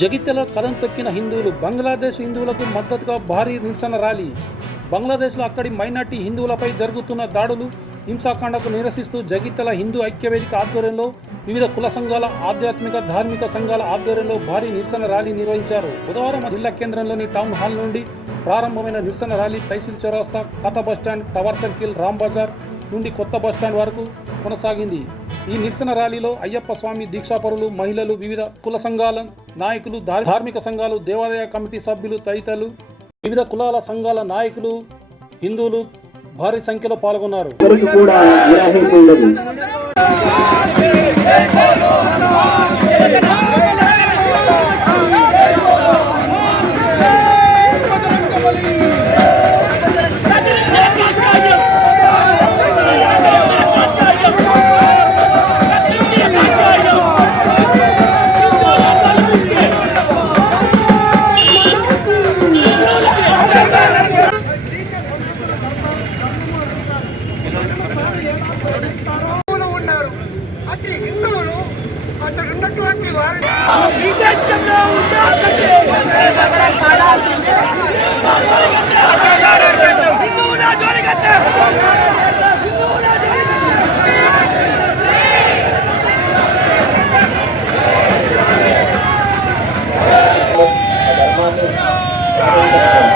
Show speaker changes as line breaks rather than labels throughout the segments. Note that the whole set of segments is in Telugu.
జగిత్యలో కలం తొక్కిన హిందువులు బంగ్లాదేశ్ హిందువులకు మద్దతుగా భారీ నిరసన ర్యాలీ. బంగ్లాదేశ్లో అక్కడి మైనార్టీ హిందువులపై జరుగుతున్న దాడులు హింసాకాండకు నిరసిస్తూ జగిత్యల హిందూ ఐక్యవేదిక ఆధ్వర్యంలో వివిధ కుల సంఘాల ఆధ్యాత్మిక ధార్మిక సంఘాల ఆధ్వర్యంలో భారీ నిరసన ర్యాలీ నిర్వహించారు. బుధవారం జిల్లా కేంద్రంలోని టౌన్ హాల్ నుండి ప్రారంభమైన నిరసన ర్యాలీ తహసీల్ చౌరాస్తా కథ bus stand tower circle Ram Bazar నుండి కొత్త బస్టాండ్ వరకు కొనసాగింది. ఈ నిరసన ర్యాలీలో అయ్యప్ప స్వామి దీక్షాపరులు మహిళలు వివిధ కుల సంఘాల నాయకులు ధార్మిక సంఘాలు దేవాలయ కమిటీ సభ్యులు తదితరులు వివిధ కులాల సంఘాల నాయకులు హిందువులు భారీ సంఖ్యలో పాల్గొన్నారు.
కూడా
Thank.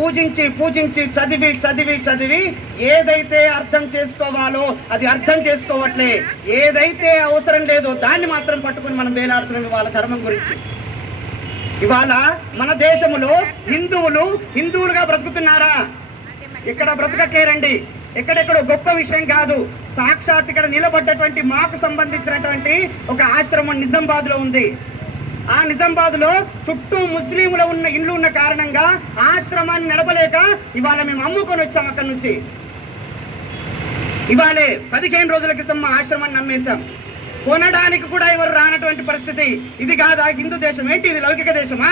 పూజించి పూజించి చదివి చదివి చదివి ఏదైతే అర్థం చేసుకోవాలో అది అర్థం చేసుకోవట్లే. ఏదైతే అవసరం లేదో దాన్ని మాత్రం పట్టుకుని మనం వేలాడుతున్నాం ఇవాళ ధర్మం గురించి. ఇవాళ మన దేశంలో హిందువులు హిందువులుగా బ్రతుకుతున్నారా? ఇక్కడ బ్రతకట్లేరండి ఎక్కడెక్కడో గొప్ప విషయం కాదు. సాక్షాత్ ఇక్కడ నిలబడ్డటువంటి మాకు సంబంధించినటువంటి ఒక ఆశ్రమం నిజామాబాద్లో ఉంది. ఆ నిజామాబాద్లో చుట్టూ ముస్లింలు ఉన్న ఇండ్లు ఉన్న కారణంగా ఆశ్రమాన్ని నడపలేక ఇవాళ మేము అమ్ముకొని వచ్చాం అక్కడి నుంచి. ఇవాళే పదిహేను రోజుల క్రితం మా ఆశ్రమాన్ని నమ్మేశాం. కొనడానికి కూడా ఎవరు రానటువంటి పరిస్థితి. ఇది కాదా? హిందూ దేశం ఏంటి ఇది? లౌకిక దేశమా?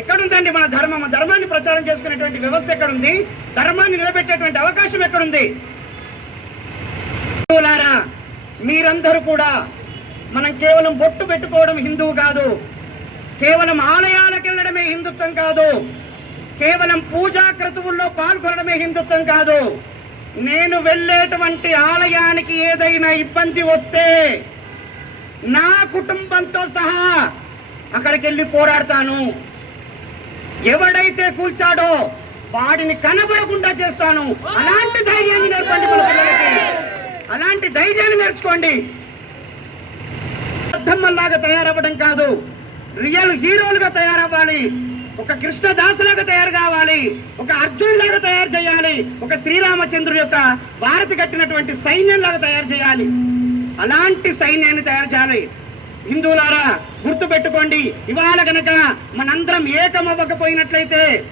ఎక్కడుందండి మన ధర్మం? ధర్మాన్ని ప్రచారం చేసుకునేటువంటి వ్యవస్థ ఎక్కడుంది? ధర్మాన్ని నిలబెట్టేటువంటి అవకాశం ఎక్కడుంది? మీరందరూ కూడా మనం కేవలం బొట్టు పెట్టుకోవడం హిందువు కాదు. కేవలం ఆలయాలకు వెళ్ళడమే హిందుత్వం కాదు. కేవలం పూజా క్రతువుల్లో పాల్గొనడమే హిందుత్వం కాదు. నేను వెళ్ళేటువంటి ఆలయానికి ఏదైనా ఇబ్బంది వస్తే నా కుటుంబంతో సహా అక్కడికి వెళ్ళి పోరాడతాను. ఎవడైతే కూల్చాడో వాడిని కనబడకుండా చేస్తాను. అలాంటి ధైర్యాన్ని నేర్పండి అలాంటి ధైర్యాన్ని నేర్చుకోండి. పెద్దమ్మల్లాగా తయారవ్వడం కాదు. రియల్ హీరోలుగా తయారవ్వాలి. ఒక కృష్ణదాసులాగా తయారు కావాలి. ఒక అర్జునులాగా తయారు చేయాలి. ఒక శ్రీరామచంద్రుడు యొక్క భారతి కట్టినటువంటి సైన్యంలాగా తయారు చేయాలి. అలాంటి సైన్యాన్ని తయారు చేయాలి. హిందువులారా గుర్తుపెట్టుకోండి. ఇవాళ గనక మనందరం ఏకమవ్వకపోయినట్లయితే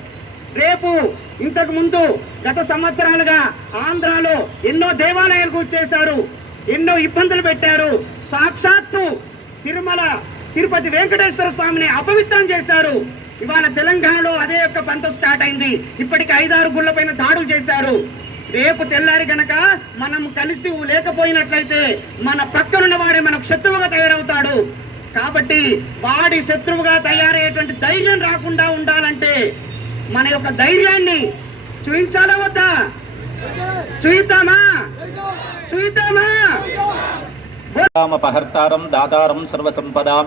రేపు ఇంతకు ముందు గత సంవత్సరాలుగా ఆంధ్రాలో ఎన్నో దేవాలయాలు కూర్చేశారు ఎన్నో ఇబ్బందులు పెట్టారు. సాక్షాత్తు తిరుమల తిరుపతి వెంకటేశ్వర స్వామిని అపవిత్రం చేశారు. ఇవాళ తెలంగాణలో అదే యొక్క పంత స్టార్ట్ అయింది. ఇప్పటికి ఐదారు గుళ్ళపైన దాడులు చేశారు. రేపు తెల్లారి గనక మనం కలిసి లేకపోయినట్లయితే మన పక్కనున్న వాడే మనకు శత్రువుగా తయారవుతాడు. కాబట్టి వాడి శత్రువుగా తయారయ్యేటువంటి ధైర్యం రాకుండా ఉండాలంటే మన యొక్క ధైర్యాన్ని చూపించాలా వద్దా? చూయిద్దామా? చూయిద్దామా?
రామపహర్తారం దాతారం సర్వసంపదాం.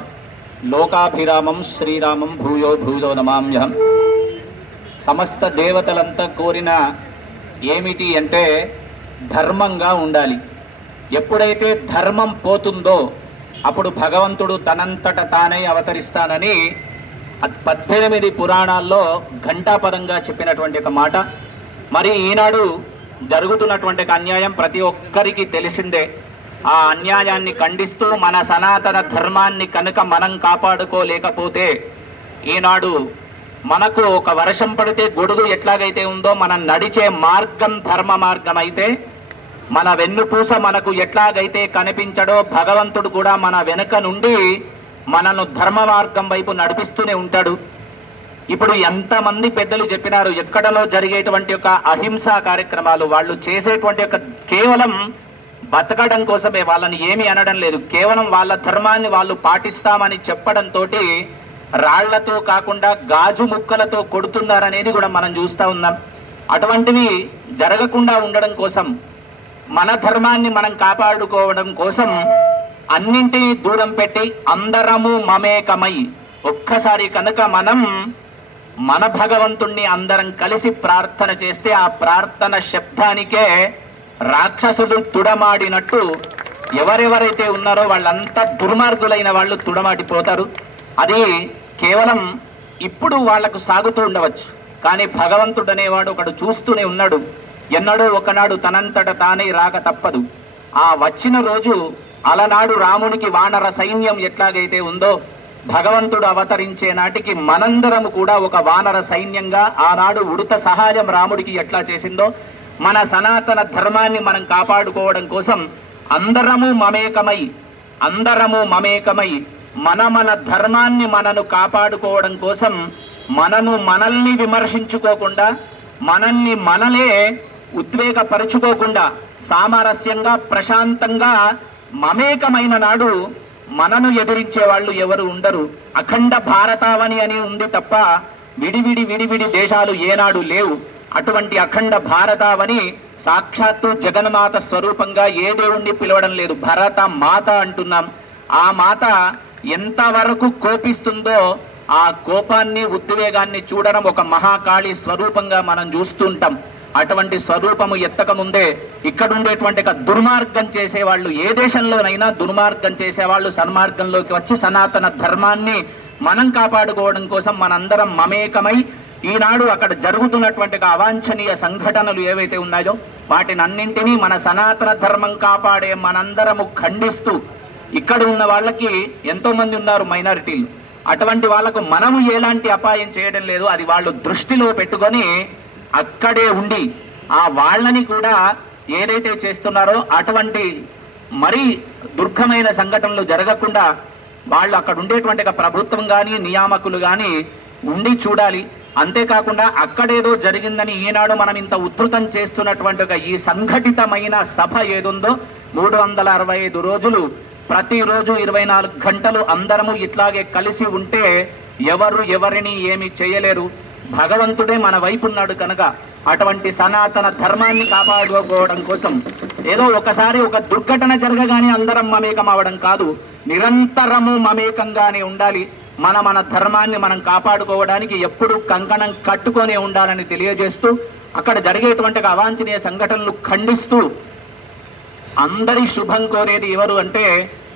లోకాభిరామం శ్రీరామం భూయో భూయో నమామ్యహం. సమస్త దేవతలంతా కోరిన ఏమిటి అంటే ధర్మంగా ఉండాలి. ఎప్పుడైతే ధర్మం పోతుందో అప్పుడు భగవంతుడు తనంతట తానే అవతరిస్తానని పద్దెనిమిది పురాణాల్లో ఘంటాపదంగా చెప్పినటువంటి ఒక మాట. మరి ఈనాడు జరుగుతున్నటువంటి అన్యాయం ప్రతి ఒక్కరికి తెలిసిందే. ఆ అన్యాయాన్ని ఖండిస్తూ మన సనాతన ధర్మాన్ని కనుక మనం కాపాడుకోలేకపోతే ఈనాడు మనకు ఒక వర్షం పడితే గొడుగు ఎట్లాగైతే ఉందో మనం నడిచే మార్గం ధర్మ మార్గం అయితే మన వెన్నుపూస మనకు ఎట్లాగైతే కనిపించడో భగవంతుడు కూడా మన వెనుక నుండి మనను ధర్మ మార్గం వైపు నడిపిస్తూనే ఉంటాడు. ఇప్పుడు ఎంతమంది పెద్దలు చెప్పినారు ఎక్కడలో జరిగేటువంటి యొక్క అహింసా కార్యక్రమాలు వాళ్ళు చేసేటువంటి యొక్క కేవలం బతకడం కోసమే వాళ్ళని ఏమీ అనడం లేదు. కేవలం వాళ్ళ ధర్మాన్ని వాళ్ళు పాటిస్తామని చెప్పడంతో రాళ్ళతో కాకుండా గాజు ముక్కలతో కొడుతున్నారనేది కూడా మనం చూస్తా ఉన్నాం. అటువంటివి జరగకుండా ఉండడం కోసం మన ధర్మాన్ని మనం కాపాడుకోవడం కోసం అన్నింటినీ దూరం పెట్టి అందరము మమేకమై ఒక్కసారి కనుక మనం మన భగవంతుణ్ణి అందరం కలిసి ప్రార్థన చేస్తే ఆ ప్రార్థన శబ్దానికే రాక్షసులు తుడమాడినట్టు ఎవరెవరైతే ఉన్నారో వాళ్ళంతా దుర్మార్గులైన వాళ్ళు తుడమాడిపోతారు. అది కేవలం ఇప్పుడు వాళ్ళకు సాగుతూ ఉండవచ్చు. కానీ భగవంతుడు అనేవాడు ఒకడు చూస్తూనే ఉన్నాడు. ఎన్నడూ ఒకనాడు తనంతట తానే రాక తప్పదు. ఆ వచ్చిన రోజు అలనాడు రామునికి వానర సైన్యం ఎట్లాగైతే ఉందో భగవంతుడు అవతరించే నాటికి మనందరము కూడా ఒక వానర సైన్యంగా ఆనాడు ఉడత సహాయం రాముడికి ఎట్లా చేసిందో మన సనాతన ధర్మాన్ని మనం కాపాడుకోవడం కోసం అందరము మమేకమై అందరము మమేకమై మన మన ధర్మాన్ని మనను కాపాడుకోవడం కోసం మనను మనల్ని విమర్శించుకోకుండా మనల్ని మనలే ఉద్వేగపరుచుకోకుండా సామరస్యంగా ప్రశాంతంగా మమేకమైన నాడు మనను ఎదిరించే వాళ్ళు ఎవరు ఉండరు. అఖండ భారతావని అని ఉంది తప్ప విడివిడి విడివిడి దేశాలు ఏనాడు లేవు. అటువంటి అఖండ భారతావని సాక్షాత్తు జగన్మాత స్వరూపంగా ఏ దేవుణ్ణి పిలవడం లేదు. భరత మాత అంటున్నాం. ఆ మాత ఎంతవరకు కోపిస్తుందో ఆ కోపాన్ని ఉద్వేగాన్ని చూడడం ఒక మహాకాళి స్వరూపంగా మనం చూస్తుంటాం. అటువంటి స్వరూపము ఎత్తక ముందే ఇక్కడ ఉండేటువంటి దుర్మార్గం చేసేవాళ్ళు ఏ దేశంలోనైనా దుర్మార్గం చేసేవాళ్ళు సన్మార్గంలోకి వచ్చి సనాతన ధర్మాన్ని మనం కాపాడుకోవడం కోసం మనందరం మమేకమై ఈనాడు అక్కడ జరుగుతున్నటువంటి అవాంఛనీయ సంఘటనలు ఏవైతే ఉన్నాయో వాటిని అన్నింటినీ మన సనాతన ధర్మం కాపాడే మనందరము ఖండిస్తూ ఇక్కడ ఉన్న వాళ్ళకి ఎంతో మంది ఉన్నారు మైనారిటీలు. అటువంటి వాళ్ళకు మనము ఎలాంటి అపాయం చేయడం లేదు అది వాళ్ళు దృష్టిలో పెట్టుకొని అక్కడే ఉండి ఆ వాళ్ళని కూడా ఏదైతే చేస్తున్నారో అటువంటి మరీ దుర్ఘమైన సంఘటనలు జరగకుండా వాళ్ళు అక్కడ ఉండేటువంటి ప్రభుత్వం కానీ నియామకులు కానీ ఉండి చూడాలి. అంతేకాకుండా అక్కడేదో జరిగిందని ఈనాడు మనం ఇంత ఉధృతం చేస్తున్నటువంటి ఒక ఈ సంఘటితమైన సభ ఏదుందో మూడు వందల అరవై ఐదు రోజులు ప్రతిరోజు ఇరవై నాలుగు గంటలు అందరము ఇట్లాగే కలిసి ఉంటే ఎవరు ఎవరిని ఏమి చేయలేరు. భగవంతుడే మన వైపు ఉన్నాడు కనుక అటువంటి సనాతన ధర్మాన్ని కాపాడుకోవడం కోసం ఏదో ఒకసారి ఒక దుర్ఘటన జరగగానే అందరం మమేకం అవడం కాదు. నిరంతరము మమేకంగానే ఉండాలి. మన మన ధర్మాన్ని మనం కాపాడుకోవడానికి ఎప్పుడు కంకణం కట్టుకొనే ఉండాలని తెలియజేస్తూ అక్కడ జరిగేటువంటి అవాంఛనీయ సంఘటనలు ఖండిస్తూ అందరి శుభం కోరేది ఎవరు అంటే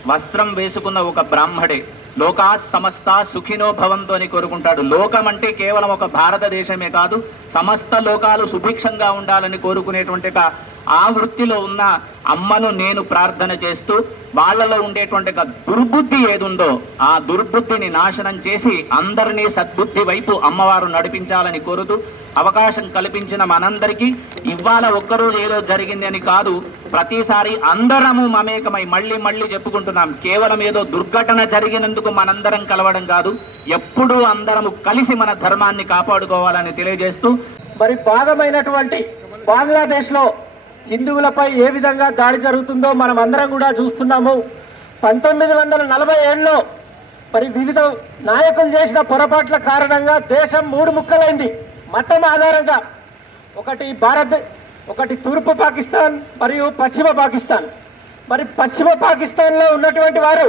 వస్త్రం వేసుకున్న ఒక బ్రాహ్మడే. లోకా సమస్త సుఖినో భవంతో అని కోరుకుంటాడు. లోకం అంటే కేవలం ఒక భారతదేశమే కాదు సమస్త లోకాలు సుభిక్షంగా ఉండాలని కోరుకునేటువంటి ఆ వృత్తిలో ఉన్న అమ్మను నేను ప్రార్థన చేస్తూ వాళ్ళలో ఉండేటువంటి దుర్బుద్ధి ఏదుందో ఆ దుర్బుద్ధిని నాశనం చేసి అందరినీ సద్బుద్ధి వైపు అమ్మవారు నడిపించాలని కోరుతూ అవకాశం కల్పించిన మనందరికీ ఇవాళ ఒక్కరోజు ఏదో జరిగింది అని కాదు ప్రతిసారి అందరము మమేకమై మళ్ళీ మళ్ళీ చెప్పుకుంటున్నాం. కేవలం ఏదో దుర్ఘటన జరిగినందుకు మనందరం కలవడం కాదు ఎప్పుడూ అందరము కలిసి మన ధర్మాన్ని కాపాడుకోవాలని తెలియజేస్తూ
మరి భాగమైనటువంటి బంగ్లాదేశ్లో హిందువులపై ఏ విధంగా దాడి జరుగుతుందో మనం అందరం కూడా చూస్తున్నాము. పంతొమ్మిది వందల నలభై ఏడులో మరి వివిధ నాయకులు చేసిన పొరపాట్ల కారణంగా దేశం మూడు ముక్కలైంది. మతం ఆధారంగా ఒకటి భారత్ ఒకటి తూర్పు పాకిస్తాన్ మరియు పశ్చిమ పాకిస్తాన్. మరి పశ్చిమ పాకిస్తాన్లో ఉన్నటువంటి వారు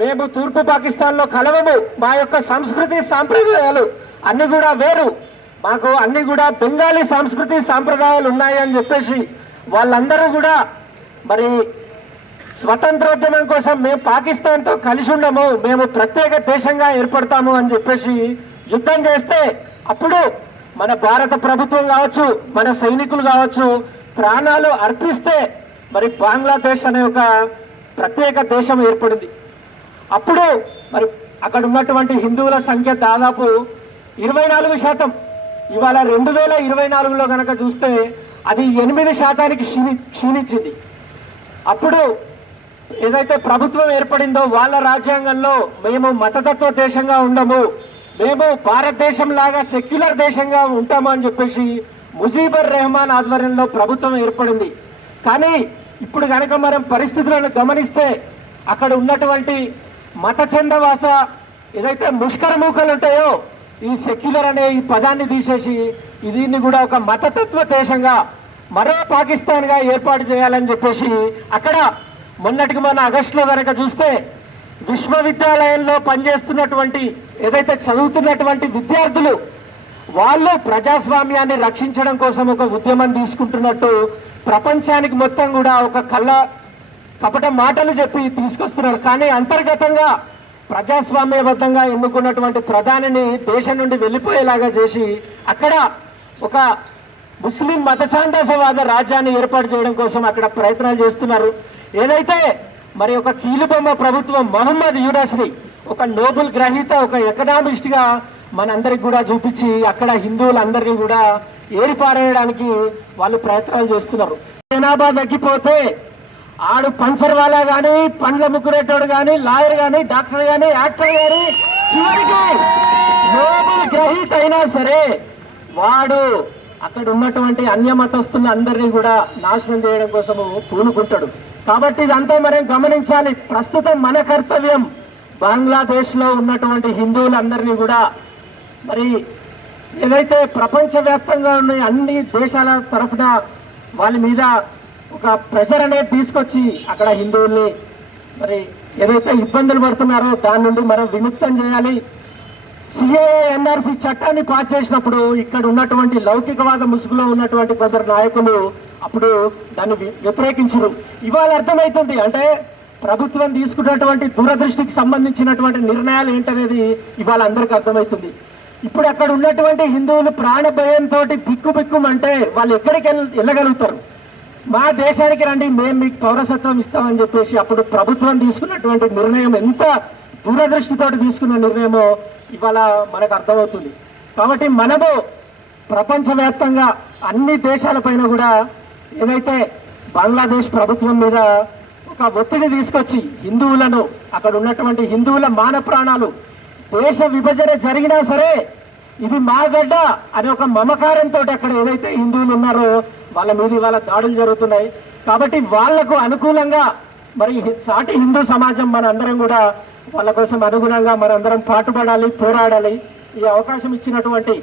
మేము తూర్పు పాకిస్తాన్లో కలవము. మా యొక్క సంస్కృతి సాంప్రదాయాలు అన్ని కూడా వేరు. మాకు అన్ని కూడా బెంగాలీ సంస్కృతి సాంప్రదాయాలు ఉన్నాయి అని చెప్పేసి వాళ్ళందరూ కూడా మరి స్వతంత్రోద్యమం కోసం మేము పాకిస్తాన్తో కలిసి ఉండము మేము ప్రత్యేక దేశంగా ఏర్పడతాము అని చెప్పేసి యుద్ధం చేస్తే అప్పుడు మన భారత ప్రభుత్వం కావచ్చు మన సైనికులు కావచ్చు ప్రాణాలు అర్పిస్తే మరి బంగ్లాదేశ్ అనే ఒక ప్రత్యేక దేశం ఏర్పడింది. అప్పుడు మరి అక్కడ ఉన్నటువంటి హిందువుల సంఖ్య దాదాపు ఇరవై నాలుగు శాతం. ఇవాళ రెండు వేల ఇరవై నాలుగులో కనుక చూస్తే అది ఎనిమిది శాతానికి క్షీణి క్షీణించింది. అప్పుడు ఏదైతే ప్రభుత్వం ఏర్పడిందో వాళ్ళ రాజ్యాంగంలో మేము మతతత్వ దేశంగా ఉండము మేము భారతదేశం లాగా సెక్యులర్ దేశంగా ఉంటాము అని చెప్పేసి ముజీబర్ రెహమాన్ ఆధ్వర్యంలో ప్రభుత్వం ఏర్పడింది. కానీ ఇప్పుడు కనుక మనం పరిస్థితులను గమనిస్తే అక్కడ ఉన్నటువంటి మత చందవాస ఏదైతే ముష్కరమూకలు ఉంటాయో ఈ సెక్యులర్ అనే ఈ పదాన్ని తీసేసి దీన్ని కూడా ఒక మతతత్వ దేశంగా మరో పాకిస్తాన్గా ఏర్పాటు చేయాలని చెప్పేసి అక్కడ మొన్నటికి మన ఆగస్టులో కనుక చూస్తే విశ్వవిద్యాలయంలో పనిచేస్తున్నటువంటి ఏదైతే చదువుతున్నటువంటి విద్యార్థులు వాళ్ళు ప్రజాస్వామ్యాన్ని రక్షించడం కోసం ఒక ఉద్యమం తీసుకుంటున్నట్టు ప్రపంచానికి మొత్తం కూడా ఒక కళ్ళ కపట మాటలు చెప్పి తీసుకొస్తున్నారు. కానీ అంతర్గతంగా ప్రజాస్వామ్యబద్ధంగా ఎన్నుకున్నటువంటి ప్రధానిని దేశం నుండి వెళ్ళిపోయేలాగా చేసి అక్కడ ఒక ముస్లిం మతఛాందసవాద రాజ్యాన్ని ఏర్పాటు చేయడం కోసం అక్కడ ప్రయత్నాలు చేస్తున్నారు. ఏదైతే మరి ఒక కీలుబొమ్మ ప్రభుత్వం మహమ్మద్ యూరస్ని ఒక నోబుల్ గ్రహీత ఒక ఎకనామిస్ట్గా మనందరికి కూడా చూపించి అక్కడ హిందువులందరినీ కూడా ఏరిపారేయడానికి వాళ్ళు ప్రయత్నాలు చేస్తున్నారు. జనాభా తగ్గిపోతే ఆడు పంచర్ వాలా కానీ పండ్ల ముక్కురేటోడు కానీ లాయర్ కానీ డాక్టర్ కానీ యాక్టర్ కానీ చివరికి నోబుల్ గ్రహీత అయినా సరే వాడు అక్కడ ఉన్నటువంటి అన్య మతస్థులను అందరినీ కూడా నాశనం చేయడం కోసము పూనుకుంటాడు. కాబట్టి ఇదంతా మనం గమనించాలి. ప్రస్తుతం మన కర్తవ్యం బంగ్లాదేశ్లో ఉన్నటువంటి హిందువులందరినీ కూడా మరి ఏదైతే ప్రపంచవ్యాప్తంగా ఉన్న అన్ని దేశాల తరఫున వాళ్ళ మీద ఒక ప్రెషర్ అనేది తీసుకొచ్చి అక్కడ హిందువుల్ని మరి ఏదైతే ఇబ్బందులు పడుతున్నారో దాని నుండి మనం విముక్తం చేయాలి. సిఏఏ ఎన్ఆర్సి చట్టాన్ని పాస్ చేసినప్పుడు ఇక్కడ ఉన్నటువంటి లౌకికవాద ముసుగులో ఉన్నటువంటి కొందరు నాయకులు అప్పుడు దాన్ని వ్యతిరేకించరు. ఇవాళ అర్థమవుతుంది అంటే ప్రభుత్వం తీసుకున్నటువంటి దూరదృష్టికి సంబంధించినటువంటి నిర్ణయాలు ఏంటనేది ఇవాళ అందరికీ అర్థమవుతుంది ఇప్పుడు అక్కడ ఉన్నటువంటి హిందువులు ప్రాణ భయంతో బిక్కు అంటే వాళ్ళు ఎక్కడికి వెళ్ళగలుగుతారు? మా దేశానికి రండి మేము మీకు పౌరసత్వం ఇస్తామని చెప్పేసి అప్పుడు ప్రభుత్వం తీసుకున్నటువంటి నిర్ణయం ఎంత దూరదృష్టితో తీసుకున్న నిర్ణయమో ఇవాళ మనకు అర్థమవుతుంది. కాబట్టి మనము ప్రపంచవ్యాప్తంగా అన్ని దేశాలపైన కూడా ఏదైతే బంగ్లాదేశ్ ప్రభుత్వం మీద ఒక ఒత్తిడి తీసుకొచ్చి హిందువులను అక్కడ ఉన్నటువంటి హిందువుల మాన ప్రాణాలు దేశ విభజన జరిగినా సరే ఇది మా గడ్డ అని ఒక మమకారంతో అక్కడ ఏదైతే హిందువులు ఉన్నారో వాళ్ళ మీద ఇవాళ దాడులు జరుగుతున్నాయి. కాబట్టి వాళ్ళకు అనుకూలంగా మరి సాటి హిందూ సమాజం మన అందరం కూడా వాళ్ళ కోసం అనుగుణంగా మనందరం పాటుపడాలి పోరాడాలి. ఈ అవకాశం ఇచ్చినటువంటి